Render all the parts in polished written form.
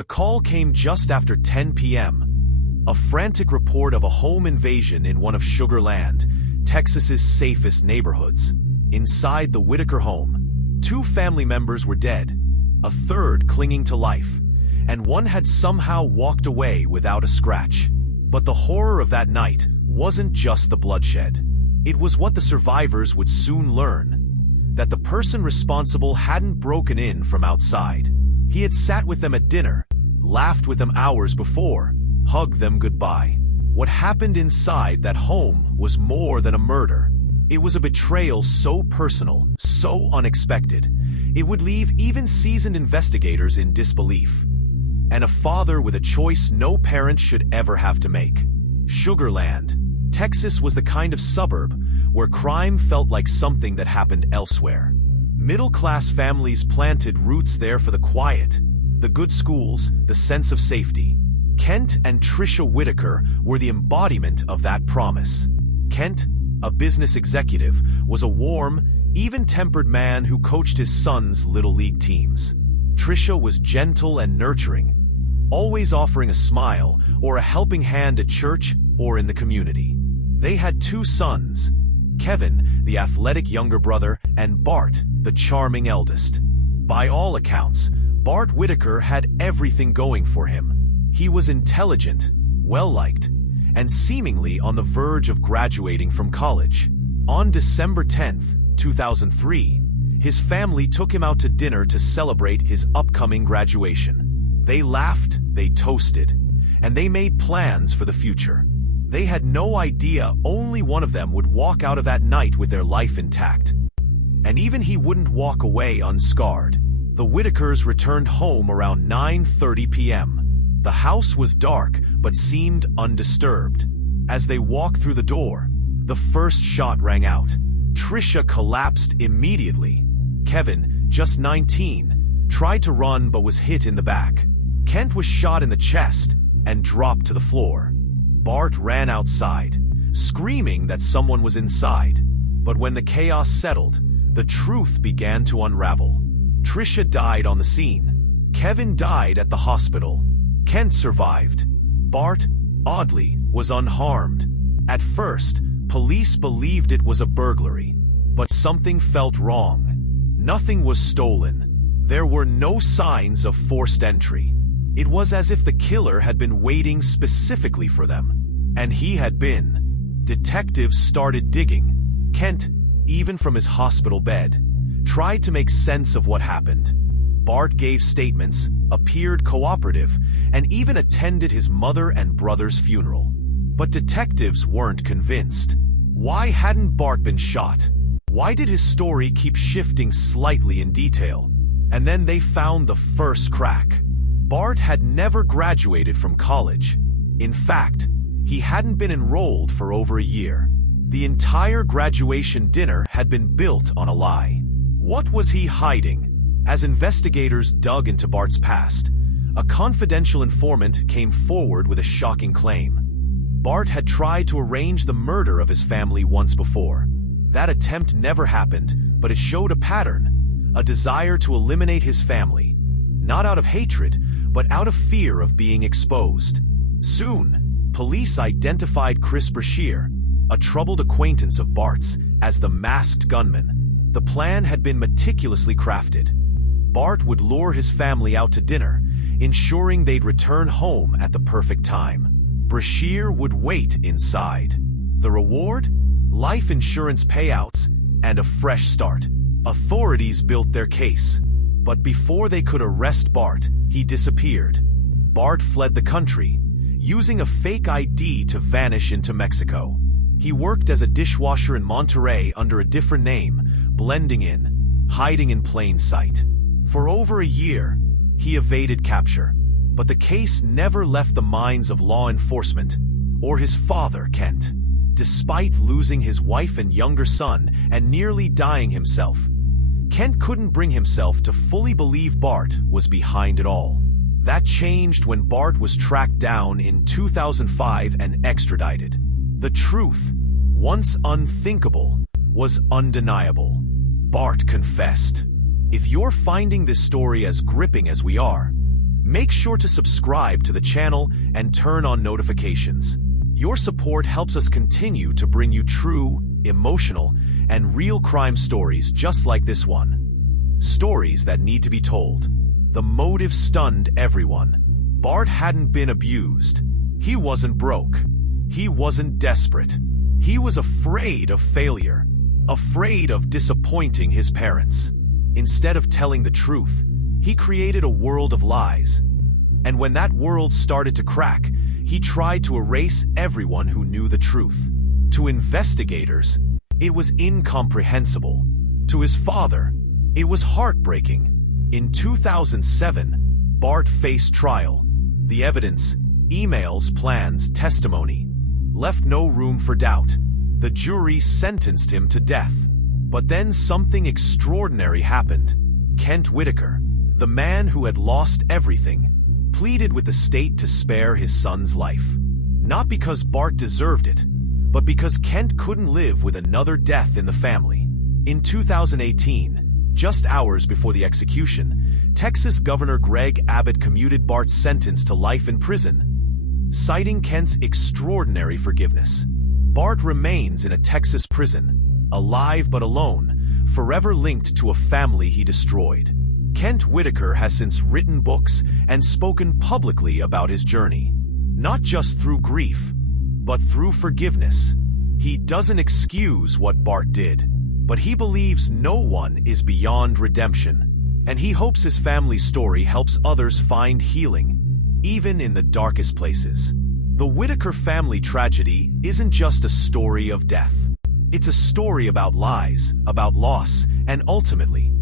The call came just after 10 p.m. A frantic report of a home invasion in one of Sugar Land, Texas's safest neighborhoods. Inside the Whitaker home, 2 family members were dead, a third clinging to life, and one had somehow walked away without a scratch. But the horror of that night wasn't just the bloodshed. It was what the survivors would soon learn: that the person responsible hadn't broken in from outside. He had sat with them at dinner, laughed with them hours before, hugged them goodbye. What happened inside that home was more than a murder. It was a betrayal so personal, so unexpected, it would leave even seasoned investigators in disbelief. And a father with a choice no parent should ever have to make. Sugar Land, Texas was the kind of suburb where crime felt like something that happened elsewhere. Middle-class families planted roots there for the quiet, the good schools, the sense of safety. Kent and Tricia Whitaker were the embodiment of that promise. Kent, a business executive, was a warm, even-tempered man who coached his son's little league teams. Tricia was gentle and nurturing, always offering a smile or a helping hand at church or in the community. They had 2 sons, Kevin, the athletic younger brother, and Bart, the charming eldest. By all accounts, Bart Whitaker had everything going for him. He was intelligent, well-liked, and seemingly on the verge of graduating from college. On December 10, 2003, his family took him out to dinner to celebrate his upcoming graduation. They laughed, they toasted, and they made plans for the future. They had no idea only one of them would walk out of that night with their life intact. And even he wouldn't walk away unscarred. The Whitakers returned home around 9:30 p.m. The house was dark, but seemed undisturbed. As they walked through the door, the first shot rang out. Tricia collapsed immediately. Kevin, just 19, tried to run but was hit in the back. Kent was shot in the chest and dropped to the floor. Bart ran outside, screaming that someone was inside. But when the chaos settled, the truth began to unravel. Tricia died on the scene. Kevin died at the hospital. Kent survived. Bart, oddly, was unharmed. At first, police believed it was a burglary, but something felt wrong. Nothing was stolen. There were no signs of forced entry. It was as if the killer had been waiting specifically for them. And he had been. Detectives started digging. Kent, even from his hospital bed, tried to make sense of what happened. Bart gave statements, appeared cooperative, and even attended his mother and brother's funeral. But detectives weren't convinced. Why hadn't Bart been shot? Why did his story keep shifting slightly in detail? And then they found the first crack. Bart had never graduated from college. In fact, he hadn't been enrolled for over a year. The entire graduation dinner had been built on a lie. What was he hiding? As investigators dug into Bart's past, a confidential informant came forward with a shocking claim. Bart had tried to arrange the murder of his family once before. That attempt never happened, but it showed a pattern, a desire to eliminate his family, not out of hatred, but out of fear of being exposed. Soon, police identified Chris Brashear, a troubled acquaintance of Bart's, as the masked gunman. The plan had been meticulously crafted. Bart would lure his family out to dinner, ensuring they'd return home at the perfect time. Brashear would wait inside. The reward? Life insurance payouts and a fresh start. Authorities built their case. But before they could arrest Bart, he disappeared. Bart fled the country, using a fake ID to vanish into Mexico. He worked as a dishwasher in Monterrey under a different name, blending in, hiding in plain sight. For over a year, he evaded capture, but the case never left the minds of law enforcement or his father, Kent. Despite losing his wife and younger son and nearly dying himself, Kent couldn't bring himself to fully believe Bart was behind it all. That changed when Bart was tracked down in 2005 and extradited. The truth, once unthinkable, was undeniable. Bart confessed. If you're finding this story as gripping as we are, Make sure to subscribe to the channel and turn on notifications. Your support helps us continue to bring you true, emotional, and real crime stories just like this one. Stories that need to be told. The motive stunned everyone. Bart hadn't been abused. He wasn't broke. He wasn't desperate. He was afraid of failure, afraid of disappointing his parents. Instead of telling the truth, he created a world of lies. And when that world started to crack, he tried to erase everyone who knew the truth. To investigators, it was incomprehensible. To his father, it was heartbreaking. In 2007, Bart faced trial. The evidence, emails, plans, testimony, left no room for doubt. The jury sentenced him to death. But then something extraordinary happened. Kent Whitaker, the man who had lost everything, pleaded with the state to spare his son's life. Not because Bart deserved it, but because Kent couldn't live with another death in the family. In 2018, just hours before the execution, Texas Governor Greg Abbott commuted Bart's sentence to life in prison, citing Kent's extraordinary forgiveness. Bart remains in a Texas prison, alive but alone, forever linked to a family he destroyed. Kent Whitaker has since written books and spoken publicly about his journey, not just through grief, but through forgiveness. He doesn't excuse what Bart did, but he believes no one is beyond redemption, and he hopes his family's story helps others find healing, even in the darkest places. The Whitaker family tragedy isn't just a story of death. It's a story about lies, about loss, and ultimately,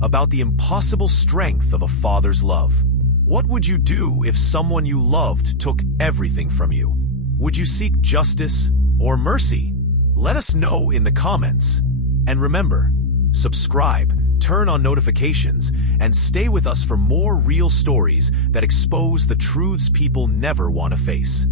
about the impossible strength of a father's love. What would you do if someone you loved took everything from you? Would you seek justice or mercy? Let us know in the comments. And remember, subscribe, turn on notifications, and stay with us for more real stories that expose the truths people never want to face.